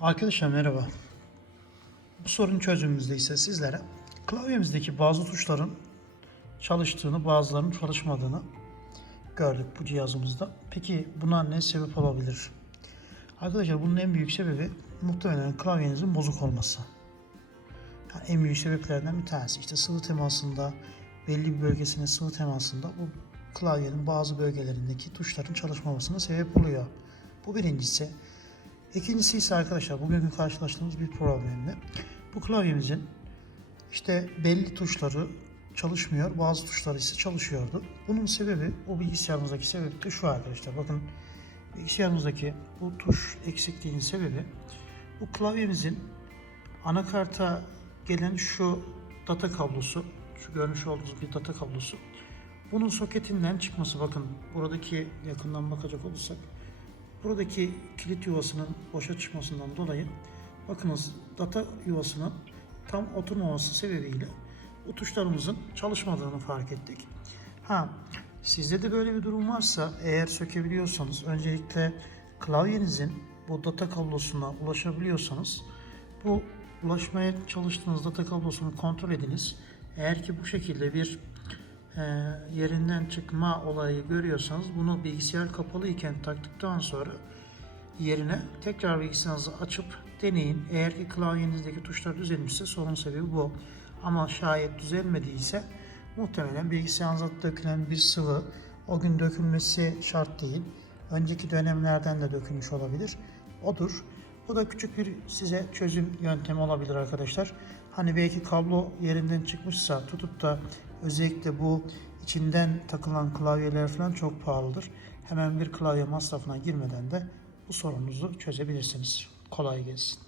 Arkadaşlar merhaba. Bu sorun çözümümüzde ise sizlere klavyemizdeki bazı tuşların çalıştığını, bazılarının çalışmadığını gördük bu cihazımızda. Peki buna ne sebep olabilir? Arkadaşlar bunun en büyük sebebi muhtemelen klavyenizin bozuk olması. Yani en büyük sebeplerden bir tanesi işte sıvı temasında belli bir bölgesine sıvı temasında bu klavyenin bazı bölgelerindeki tuşların çalışmamasına sebep oluyor. Bu birincisi. İkincisi ise arkadaşlar bugün karşılaştığımız bir problemle bu klavyemizin işte belli tuşları çalışmıyor, bazı tuşları ise çalışıyordu. Bunun sebebi, o bilgisayarımızdaki sebebi de şu arkadaşlar. Bakın bilgisayarımızdaki bu tuş eksikliğinin sebebi bu klavyemizin anakarta gelen şu data kablosu, şu görmüş olduğunuz bir data kablosu. Bunun soketinden çıkması bakın buradaki yakından bakacak olursak buradaki kilit yuvasının boşa çıkmasından dolayı bakınız data yuvasının tam oturmaması sebebiyle bu tuşlarımızın çalışmadığını fark ettik. Ha sizde de böyle bir durum varsa eğer sökebiliyorsanız öncelikle klavyenizin bu data kablosuna ulaşabiliyorsanız bu ulaşmaya çalıştığınız data kablosunu kontrol ediniz. Eğer ki bu şekilde bir yerinden çıkma olayı görüyorsanız bunu bilgisayar kapalı iken taktıktan sonra yerine tekrar bilgisayarınızı açıp deneyin. Eğer ki klavyenizdeki tuşlar düzelmişse sorun sebebi bu. Ama şayet düzelmediyse muhtemelen bilgisayarınıza dökülen bir sıvı o gün dökülmesi şart değil. Önceki dönemlerden de dökülmüş olabilir. Odur. Bu da küçük bir size çözüm yöntemi olabilir arkadaşlar. Hani belki kablo yerinden çıkmışsa tutup da özellikle bu içinden takılan klavyeler falan çok pahalıdır. Hemen bir klavye masrafına girmeden de bu sorununuzu çözebilirsiniz. Kolay gelsin.